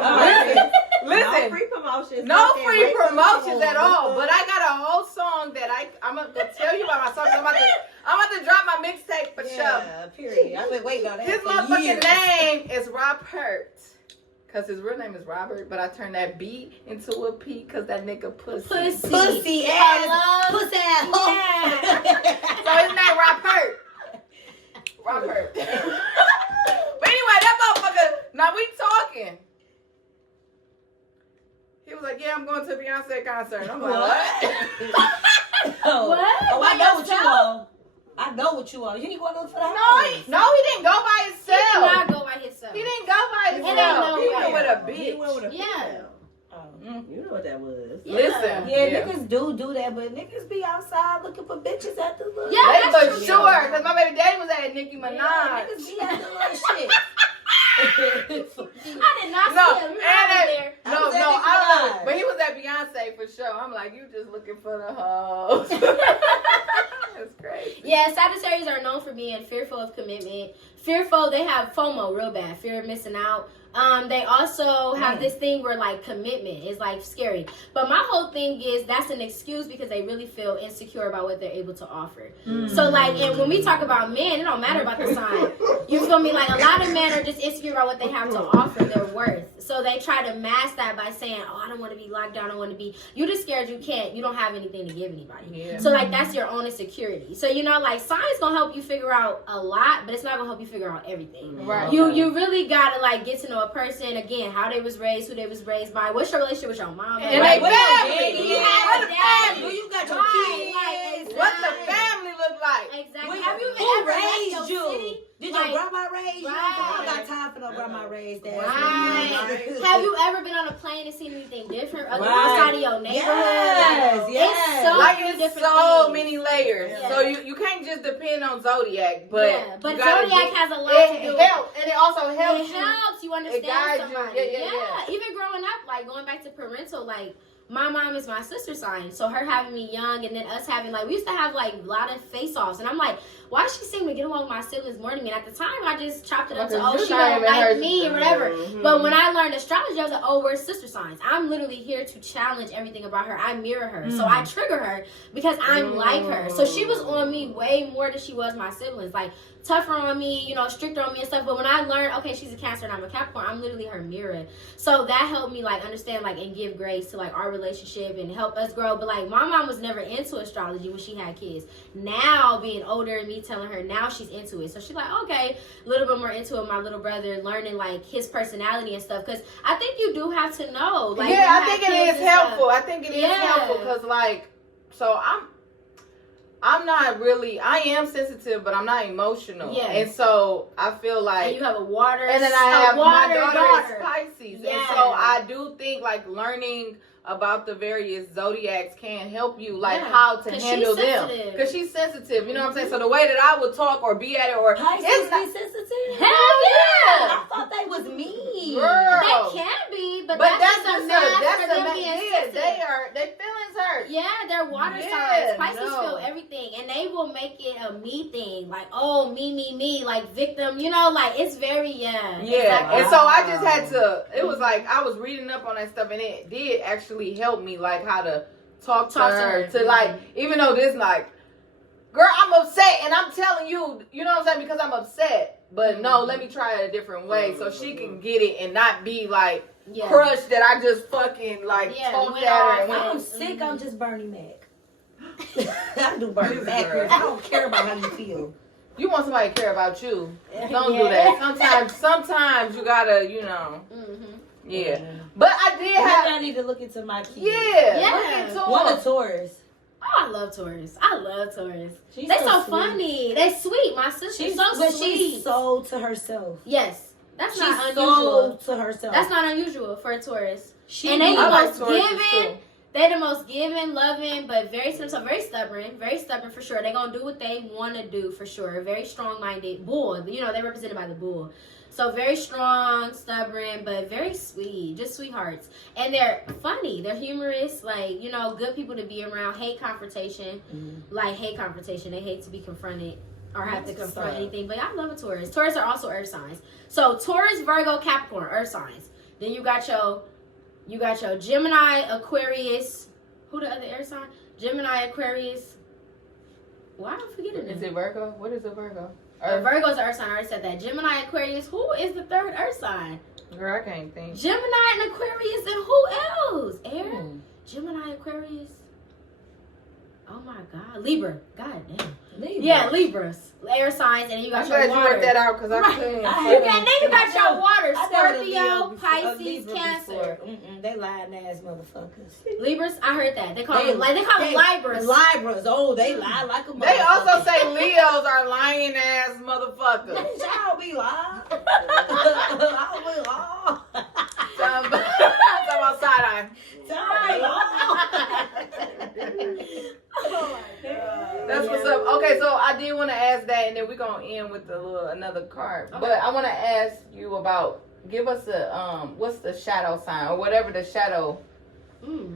No free promotions. No free promotions at all. But I got a whole song that I'm going to tell you about my song. I'm about to drop my mixtape for sure. Yeah, period. I've been waiting on that. His motherfucking name is Robert. Because his real name is Robert, but I turned that B into a P because that nigga pussy. Pussy ass. Pussy ass. Yeah. So his name Robert. But anyway, that motherfucker, now we talking. He was like, yeah, I'm going to a Beyonce concert. And I'm like, what? What? Oh, I know what you on. I know what you are. You need to go look for that. No, he didn't go by himself. He did not go by himself. He didn't go by himself. He went with a bitch. He went with a Yeah. You know what that was. Yeah. Listen. Yeah, niggas do that, but niggas be outside looking for bitches at the little. Yeah, that's for sure. Because my baby daddy was at Nicki Minaj. Yeah, niggas be at the little shit. I did not see him. There. No, I don't know. But he was at Beyonce for sure. I'm like, you just looking for the hoes. That's crazy. Yeah, Sagittarius are known for being fearful of commitment. Fearful, they have FOMO real bad, fear of missing out. They also have this thing where like commitment is like scary. But my whole thing is that's an excuse because they really feel insecure about what they're able to offer. So like, and when we talk about men, it don't matter about the sign. You feel me? Like a lot of men are just insecure about what they have to offer, their worth. So they try to mask that by saying, oh, I don't want to be locked down. I don't want to be, you just scared you don't have anything to give anybody. Yeah. So like that's your own insecurity. So you know, like science gonna help you figure out a lot, but it's not gonna help you figure out everything. Right. You really gotta like get to know a person, again, how they was raised, who they was raised by, what's your relationship with your mom, and like, what family. Do you have a family? You got your kids. Like, what the family look like? Exactly. Have you Who ever raised left you? your city? Did Like, your grandma raise you? I don't got time for no grandma raised ass. Right. Have you ever been on a plane and seen anything different outside of your neighborhood? Yes, It's so many layers. Yeah. So you can't just depend on Zodiac, but Zodiac has a lot to do. And it also helps you. It helps you understand somebody. Yeah. Even growing up, like going back to parental, like my mom is my sister sign, so her having me young and then us having like we used to have like a lot of face-offs, and I'm like, why does she seem to get along with my siblings more than me? And at the time, I just chopped it up to she don't like me or whatever. But when I learned astrology, I was like, oh, we're sister signs. I'm literally here to challenge everything about her. I mirror her, so I trigger her because I'm like her. So she was on me way more than she was my siblings, like tougher on me, you know, stricter on me and stuff. But when I learned, okay, she's a Cancer and I'm a Capricorn, I'm literally her mirror. So that helped me like understand like and give grace to like our relationship and help us grow. But like my mom was never into astrology when she had kids. Now being older and me telling her now she's into it, so she's like, okay, a little bit more into it. My little brother learning like his personality and stuff, because I think you do have to know. Like, yeah, I think it is helpful. I think it is helpful because like, so I'm not really, I am sensitive, but I'm not emotional. Yeah. And so I feel like. And you have a water. And then I have my daughter is Pisces. Yeah. And so I do think like learning about the various zodiacs can help you, like how to handle them. Because she's sensitive, you know what I'm saying? So the way that I would talk or be at it, or Pisces be sensitive. Hell yeah! I thought they was mean. Girl. They can be, but that's that's a mask for them yeah, being sensitive. they feelings hurt. Yeah, they're water signs. Pisces feel everything, and they will make it a me thing, like, oh, me, like victim, you know, like it's very Exactly. And so I just had to. It was like I was reading up on that stuff, and it did actually help me, like how to talk to her. To like, even though this like, girl, I'm upset, and I'm telling you, you know what I'm saying, because I'm upset. But no, let me try it a different way so she can get it and not be like crushed that I just fucking like talked at her. And when I'm sick, I'm just Bernie Mac. I do Bernie Mac. I don't care about how you feel. You want somebody to care about you. Don't do that. Sometimes you gotta, you know. Yeah. But I did have. I need to look into my kids. Yeah. Look into one of Taurus. Oh, I love Taurus. They so funny. They sweet. My sister's so sweet. She's so to herself. Yes. That's not unusual. So to herself. That's not unusual for a Taurus. And they the most giving. They the most giving, loving, but very stubborn. Very stubborn for sure. They gonna do what they want to do for sure. Very strong-minded. Bull. You know, they're represented by the bull. So very strong, stubborn, but very sweet. Just sweethearts. And they're funny. They're humorous. Like, you know, good people to be around. Hate confrontation. Like, hate confrontation. They hate to be confronted or have to confront anything. But I love a Taurus. Taurus are also earth signs. So Taurus, Virgo, Capricorn, earth signs. Then you got your Gemini, Aquarius. Who the other air sign? Gemini, Aquarius. Why am I forgetting them? Is it Virgo? What is a Virgo? Virgo's an earth sign. I already said that. Gemini, Aquarius. Who is the third earth sign? Girl, I can't think. Gemini and Aquarius, and who else? Air? Gemini, Aquarius. Oh my God. Libra. God damn. Libra. Yeah, Libras. Air signs, and you got your water. I'm glad you worked that out because I couldn't. You got your water. Scorpio, Pisces, Cancer. They lying ass motherfuckers. Libras, I heard that. They call them Libras. Libras. Oh, they lie like a motherfucker. They also say Leos are lying ass motherfuckers. Y'all be lying. I'll be lying. Talking about side eye. Oh my God. That's what's up. Okay, so I did want to ask that, and then we're gonna end with another card. Okay. But I want to ask you about, give us a what's the shadow sign or whatever the shadow.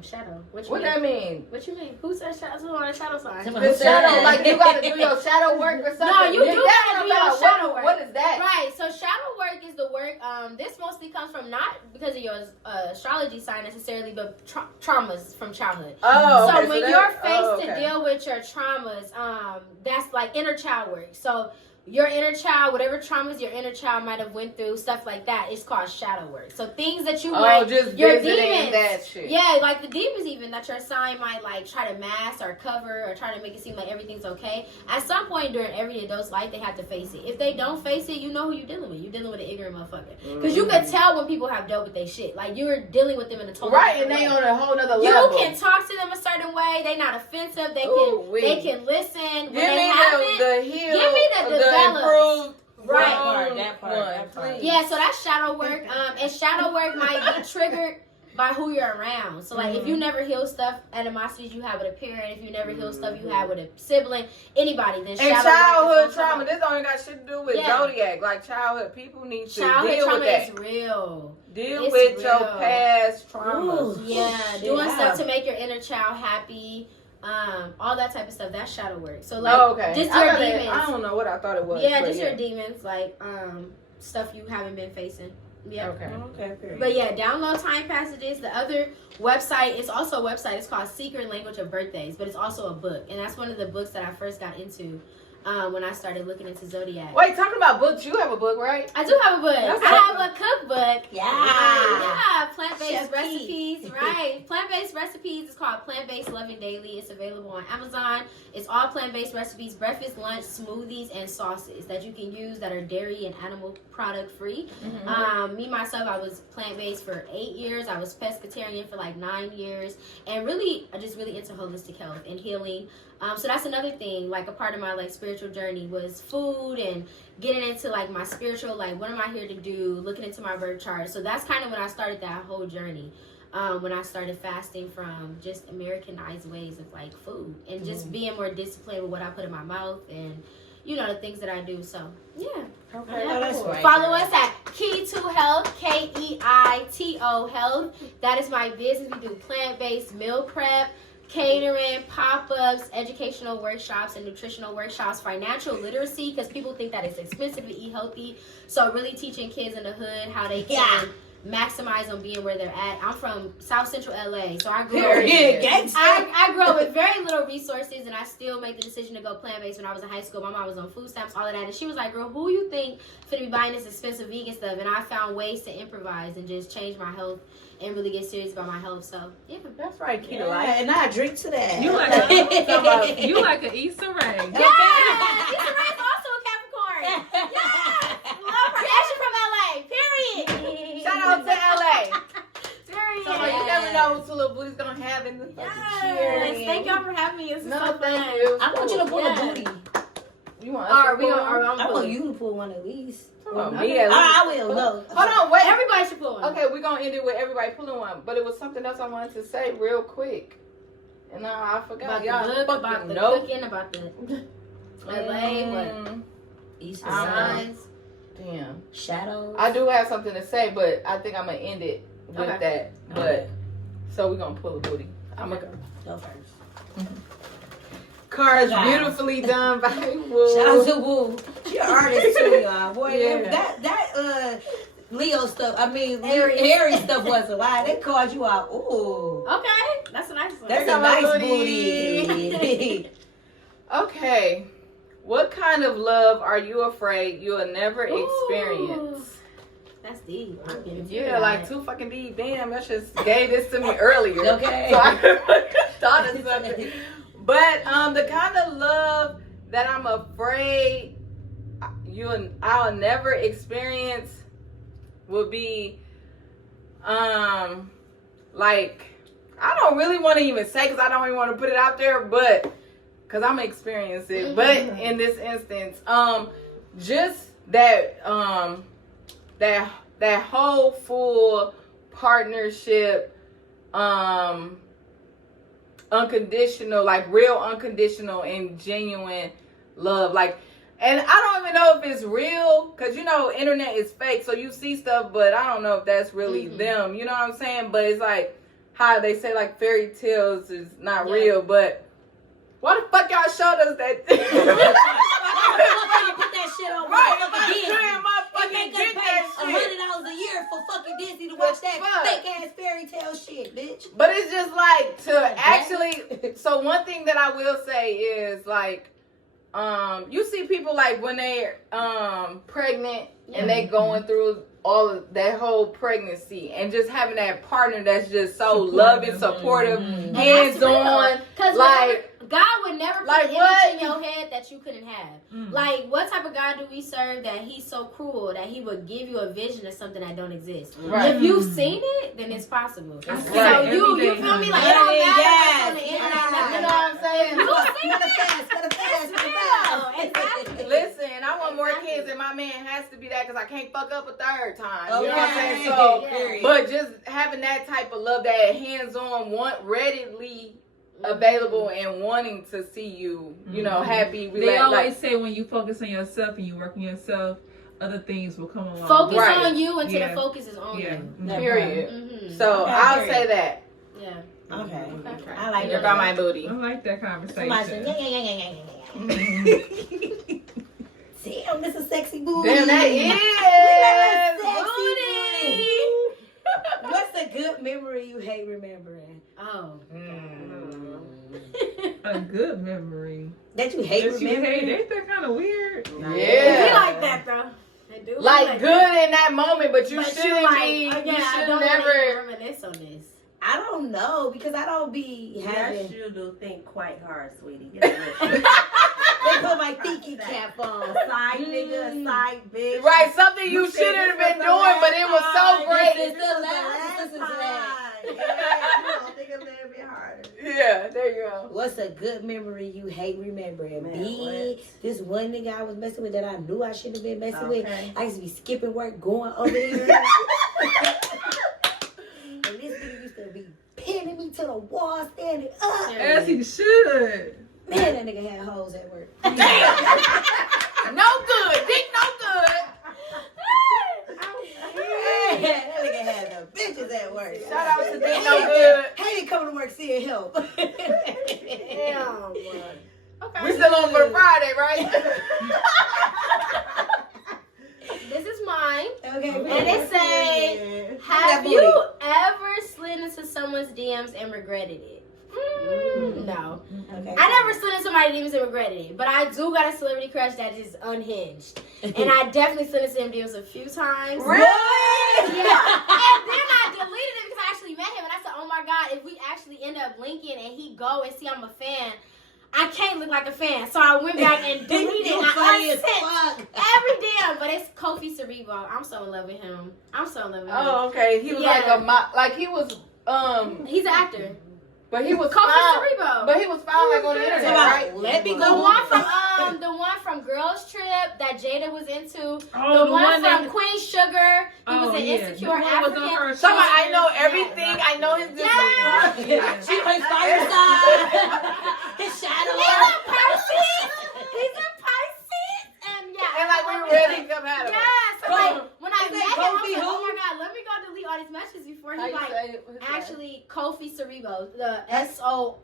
Shadow. What that mean? What you mean? Who said shadow? Who on a shadow sign? The shadow, like you got to do your shadow work or something. No, you do got to do your shadow work. What is that? Right. So shadow work is the work. This mostly comes from not because of your astrology sign necessarily, but traumas from childhood. Oh. So when you're faced to deal with your traumas, that's like inner child work. So your inner child, whatever traumas your inner child might have went through, stuff like that, is called shadow work. So things that you just your visiting demons, that shit. Yeah, like the demons even that your sign might like try to mask or cover or try to make it seem like everything's okay. At some point during every adult's life, they have to face it. If they don't face it, you know who you're dealing with. You're dealing with an ignorant motherfucker. Because you can tell when people have dealt with their shit. Like you're dealing with them in a total and they on a whole nother level. You can talk to them a certain way. They're not offensive. They can listen. Give me the heal. Give me the develop. Right. That part. Yeah, so that's shadow work. And shadow work might be triggered by who you're around. So, like, if you never heal stuff, animosities you have with a parent, if you never heal stuff you have with a sibling, anybody, then shadow and childhood trauma, this only got shit to do with Zodiac. Like, childhood, people need to deal with that. Childhood trauma is real. Deal with your past traumas. Yeah, doing stuff to make your inner child happy. All that type of stuff, that's shadow work. So like just your demons. I don't know what I thought it was. Yeah, just your demons, like stuff you haven't been facing. Yeah. Okay. But yeah, download time passages. The other website is also a website. It's called Secret Language of Birthdays, but it's also a book, and that's one of the books that I first got into when I started looking into Zodiac. Wait, talking about books, you have a book, right? I do have a book. I have a cookbook. Yeah. Plant-based recipes. Right. Plant-based recipes. It's called Plant-Based Loving Daily. It's available on Amazon. It's all plant-based recipes, breakfast, lunch, smoothies, and sauces that you can use that are dairy and animal product free. Me, myself, I was plant-based for 8 years. I was pescatarian for like 9 years. And really, I'm just really into holistic health and healing. So that's another thing, like a part of my like spiritual journey was food and getting into like my spiritual, like what am I here to do, looking into my birth chart. So that's kind of when I started that whole journey. when I started fasting from just Americanized ways of like food and just being more disciplined with what I put in my mouth and the things that I do. So yeah. Okay. Follow us at Kei2 Health, Keito Health. That is my business. We do plant-based meal prep, catering, pop-ups, educational workshops, and nutritional workshops, financial literacy, because people think that it's expensive to eat healthy. So really teaching kids in the hood how they can maximize on being where they're at. I'm from South Central LA, so I grew up I grew up with very little resources, and I still made the decision to go plant-based when I was in high school. My mom was on food stamps, all of that, and she was like, girl, who you think finna be buying this expensive vegan stuff? And I found ways to improvise and just change my health and really get serious about my health. So yeah, that's right, Keita. And I drink to that. You like an Issa Rae. Yeah, Issa Rae is also a Capricorn. Yeah, love her. And she's from LA. Period. Shout out to LA. Period. So you never know what Twolilbooties gonna have in the Yes. Thank y'all for having me. It's so fun. Thank you. I want you to pull a booty. You want us I want you to pull one at least. Me at least. I will. No. Hold on, wait. Everybody should pull one. Okay, we're gonna end it with everybody pulling one. But it was something else I wanted to say real quick. And I forgot. About the book, about the cooking, about the LA, what? East signs. Damn. Shadows. I do have something to say, but I think I'm gonna end it with that. But so we're gonna pull a booty. I'm gonna go first. Cards beautifully done by Woo. Shout out to Woo. She an artist too, y'all. Boy, that Leo stuff. I mean, Aries stuff wasn't why they called you out. Ooh. Okay, that's a nice one. That's a nice booty. Okay, what kind of love are you afraid you'll never experience? That's deep. Yeah, like too fucking deep. Damn, you just gave this to me earlier. Okay. So I thought of something. But the kind of love that I'm afraid I'll never experience would be like, I don't really want to even say because I don't even want to put it out there, but because I'm gonna experience it. But in this instance, just that that whole full partnership, unconditional, like real unconditional and genuine love, like, and I don't even know if it's real because internet is fake, so you see stuff, but I don't know if that's really them, you know what I'm saying? But it's like how they say like fairy tales is not real, but why the fuck y'all showed us that? Why the fuck you put that shit on? Right, fucking Disney? fucking get that shit. $100 a year for fucking Disney to watch that fake ass fairy tale shit, bitch. But it's just like to actually. So one thing that I will say is like, you see people like when they're pregnant and they going through all of that whole pregnancy and just having that partner that's just so loving, supportive, hands on, like. God would never put an image in your head that you couldn't have. Like, what type of God do we serve that he's so cruel that he would give you a vision of something that don't exist? Right. If you've seen it, then it's possible. Right. So you feel me? Like, it don't matter what's on the internet. You know what I'm saying? You've seen it. Exactly. Listen, I want more kids, and my man has to be that because I can't fuck up a third time. You know what I'm saying? So, but just having that type of love, that hands-on, readily available and wanting to see you, happy. They always say when you focus on yourself and you work on yourself, other things will come along. Focus on you until the focus is on you. Period. So I'll say that. Yeah. Okay. I like that. About my booty. I like that conversation. Damn, this is sexy booty. Damn, that is booty. What's a good memory you hate remembering? Oh. A good memory that you hate remembering? Ain't that kind of weird? Yeah. They like that though. They do. Like good in that moment, but you shouldn't be. You should don't never reminisce on this. I don't know because I don't be having. Yes, you do think quite hard, sweetie. They put my thinking cap on. Side nigga, side bitch. Right, something you shouldn't have been doing, but it was so great. This is the last time. Yeah, think a little bit harder. Yeah, there you go. What's a good memory you hate remembering? Man, This one nigga I was messing with that I knew I shouldn't have been messing with. I used to be skipping work, going over there. And this nigga used to the wall, standing up. As he should. Man, that nigga had hoes at work. No good. Dick no good. Man, that nigga had the bitches at work. Shout out to Dick no good. Hated coming to work seeing help. Damn, boy. Okay. We still on for the Friday, right? This is mine. Okay. And it say, have you ever slid into someone's DMs and regretted it? No. Okay. I never slid into somebody's DMs and regretted it, but I do got a celebrity crush that is unhinged. And I definitely slid into them DMs a few times. Really? Yeah. And then I deleted it because I actually met him and I said, oh my God, if we actually end up linking and he go and see I'm a fan, I can't look like a fan. So I went back and deleted it. I unsent every DM, but it's Kofi Cerebo. I'm so in love with him. Oh, okay. He was like he was He's an actor. but he was Kofi found, Cerebo. but he was found like on the internet, right? Let me The go. one from Girls Trip that Jada was into. Oh, the one from Queen Sugar. He was an yeah. insecure The one with African. her Somebody I know everything. I know his Yeah. She plays fire side. His shadow. He's a Pisces. And yeah. And like we really come at him. Yeah. So like when I Is met that him, I was Kofi like, who? oh my God, let me go delete all these messages before he How you like say his name? actually Kofi Cerebo, the Soribo.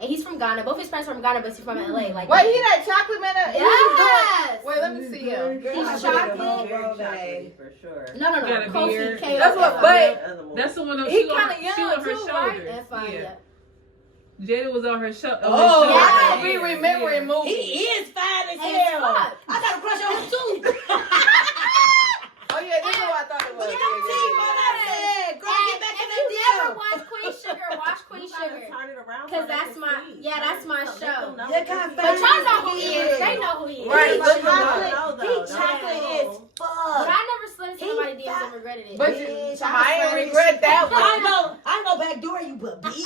And he's from Ghana. Both his parents are from Ghana, but he's from LA. Like Wait, he that chocolate man? Yes. Wait, let me see him. He's chocolate. For sure. No. Got a Kofi beard. K. That's what, but That's the one that He she on kinda her, young she on her too, right? shoulders. And fine, yeah. Jada was on her shoulder. Oh, yeah. I be remembering movies. He is fine as As hell. fuck. I got a crush on him too. Oh yeah, this is what I thought it was. Look at them teeth on that head. Girl, get back in If that you never deal. watched Queen Sugar, watch Queen Sugar. Turn it around. Because that's my show. They can't But find y'all know who him. he is. They know who he is. Right, He look him chocolate. up. He chocolate as But fuck. I never slid into somebody's DMs and regretted it. But Bitch, I ain't regret that one. I know backdoor you, but bitch.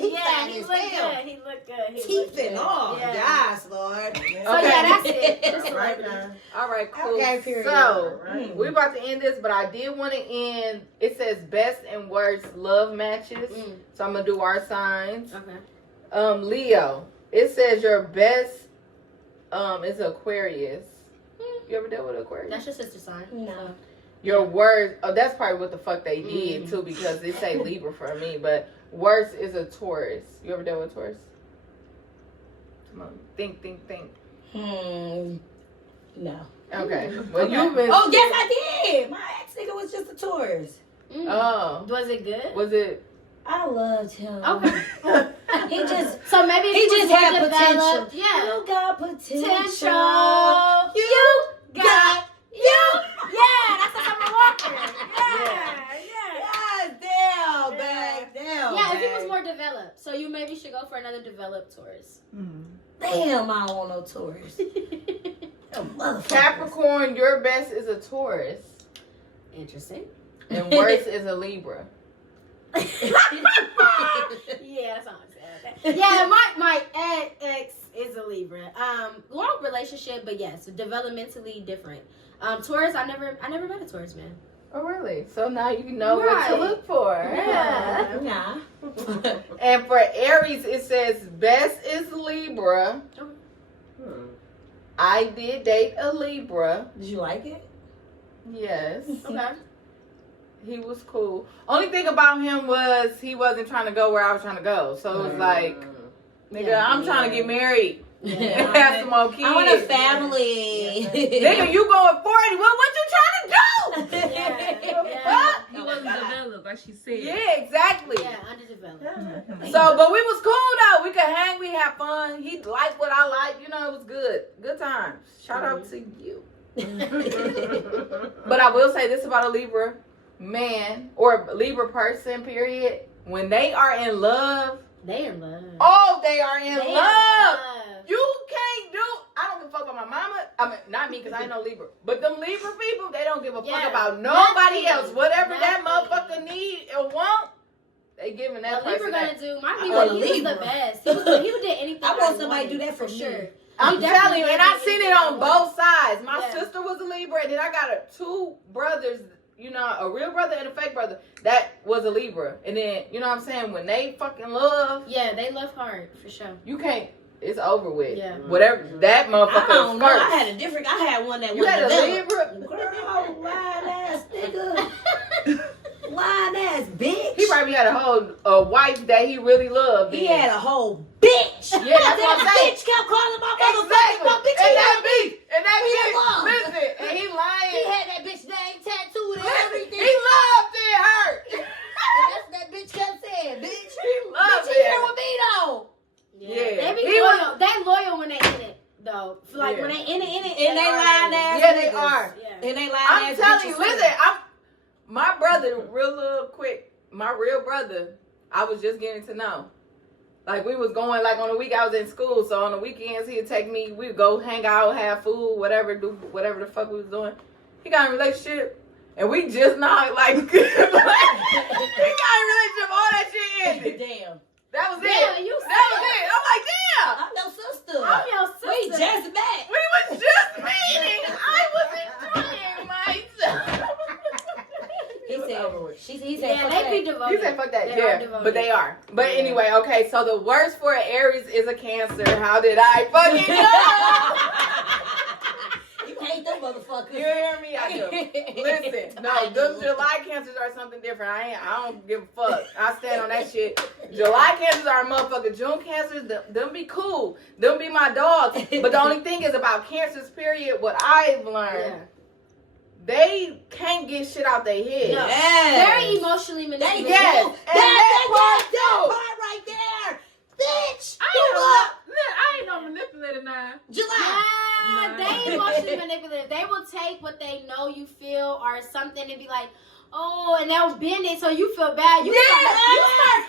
yeah, he looked good. He looked good. Teeth and all. Yeah. Yes, Lord. So yeah, that's it. Just Right celebrity. now. All right, cool. Okay, period. So Right. we're about to end this, but I did want to end. It says best and worst love matches. So I'm gonna do our signs. Okay. Leo. It says your best is Aquarius. You ever dealt with Aquarius? That's your sister sign. No. Your worst. Oh, that's probably what the fuck they did too, because they say Libra for me. But worst is a Taurus. You ever dealt with Taurus? Come on, think. No. Okay. Well, you've been. Oh, yes, I did. My ex nigga was just a tourist. Oh. Was it good? Was it? I loved him. Okay. He just So maybe if he he just was had more potential. developed, yeah. You got potential. Potential. You got you. Yeah, that's a Summer Walker. Yeah. Yes, damn, babe. Damn. Yeah, if he babe. was more developed. So you maybe should go for another developed Taurus. Damn, I don't want no tourist. Capricorn, your best is a Taurus. Interesting. And worst is a Libra. Yeah, that's all I'm saying. Yeah, my ex is a Libra. Long relationship, but yes, developmentally different. Taurus, I never met a Taurus man. Oh, really? So now you know Right. what to look for. Yeah. Nah. And for Aries, it says best is Libra. I did date a Libra. Did you like it? Yes. Okay. He was cool. Only thing about him was he wasn't trying to go where I was trying to go. So it was like, nigga, Yeah. I'm trying to get married. Yeah. Have some more kids. I want a family. Nigga, you going 40. What you trying to do? Yeah. He wasn't developed, like she said. Yeah, exactly. Yeah, underdeveloped. So, but we was cool though. We could hang, we had fun. He liked what I liked. You know, it was good. Good times. Shout out to you. But I will say this about a Libra man or a Libra person, period. When they are in love, They in love. oh, they are in They love. You can't do. I don't give a fuck about my mama. I mean, not me, because I ain't no Libra. But them Libra people, they don't give a fuck Yeah. about nobody Nothing. else. Whatever that Nothing. motherfucker need or want, they giving that What Libra person gonna that. do? My A Libra, he was Libra. the best. He did anything. I want somebody wanted, to do that for me. sure. I'm He telling you, and I definitely seen did it on anything I both sides. My Yeah. sister was a Libra, and then I got two brothers you know, a real brother and a fake brother, that was a Libra. And then, you know what I'm saying, when they fucking love. Yeah, they love hard, for sure. You can't, it's over with. Yeah. Whatever, that motherfucker I don't know. first. I had one that You was had a developed. Libra? Girl, lying ass nigga. Lying ass bitch. He probably had a wife that he really loved. He had a whole bitch. Yeah, that's what I'm saying. Bitch kept calling my Exactly. motherfucking bitch. And that bitch. And that He bitch. loved. Listen, and he lying. He had that bitch name tattooed and everything. He loved it hurt. And that's what that bitch kept saying, bitch. He loved Bitch, he it. here with me though. Yeah. They be loyal. They loyal when they in it, though. Like, when they in it. And they lying ass Yeah, they niggas. are. Yeah. And they lying I'm ass telling you, bitches, listen, too. my brother, real quick, my real brother, I was just getting to know. Like, we was going, like, on the week I was in school, so on the weekends he'd take me, we'd go hang out, have food, whatever, do whatever the fuck we was doing. He got in a relationship, and we just not, like, he got in a relationship, all that shit ended. Damn. That was Yeah, it. you That was it. I'm like, damn. I'm your sister. I'm your sister. We just met. We was just meeting. I was enjoying myself. He said, he said, Yeah, fuck they that. be devoted. You said fuck that, They are yeah, devoted. but they are. But anyway, okay, so the worst for an Aries is a Cancer. How did I fucking know? You hate them motherfuckers. You hear me? I do. Listen, no, them July Cancers are something different. I don't give a fuck. I stand on that shit. July Cancers are motherfucking June Cancers. Them be cool. Them be my dogs. But the only thing is about Cancers, period, what I've learned. Yeah. They can't get shit out their head. No. Yes. Very emotionally manipulative. Yes. That part right there. Bitch. I ain't no manipulator now. July. Yeah, they emotionally manipulative. They will take what they know you feel or something and be like, oh, and they'll bend it so you feel bad. You start.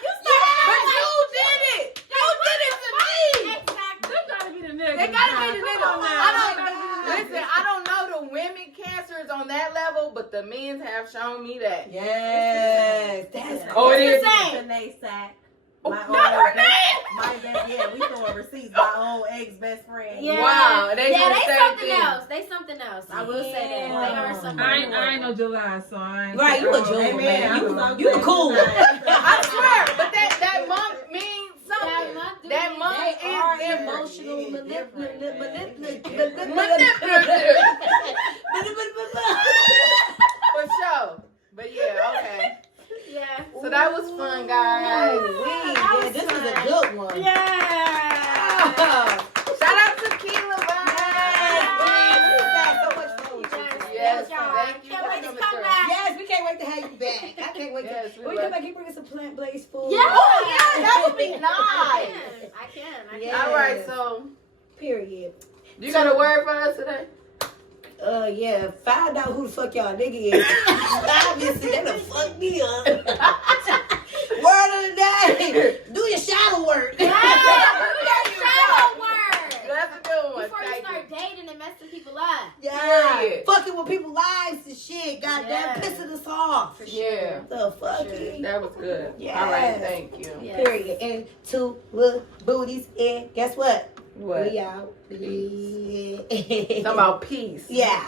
But you did it. You did it to me. Exactly. They gotta be the nigga. They gotta be the Come nigga. on now. Listen, I don't know the women Cancers on that level, but the men's have shown me that. Yes. That's Oh, it is. Renee Sack. Not her name. My best, yeah, we throwing receipts. My old ex-best friend. Yeah. Wow, they do the they same something thing. else. They something else. I will say that. They are something I ain't no July, so I ain't. Right, you a June, Amen. man. I was on You a good cool one. I swear, but that month means something. That month They is are different. emotional For sure. But yeah, okay. Yeah. So that was fun, guys. Yeah, this was a good one. Yeah. Shout out to Keiera Lavon. Yes, thank you. Can't wait to for come coming back. Yes, we can't wait to have you back. I can't wait Yes, to. we When you will. come back, you bring us some plant-based food. Yeah. Oh, yeah, that would be nice. I can. Yeah. All right, so Period. you got a word for us today? Yeah. Find out who the fuck y'all nigga is. Obviously, they done fucked me up. Word of the day. Do your shadow work. Yeah, do your shadow work. That's a good one. Before you Thank start dating and messing people up. Yeah. Period. Fucking with people's lives and shit. Goddamn, Yeah. pissing us off. For sure. Yeah, The fucking. that was good. Yes. All right, thank you. Yeah. Period. And two little booties. And guess what? What? We out. Yeah. Talking about peace. Yeah.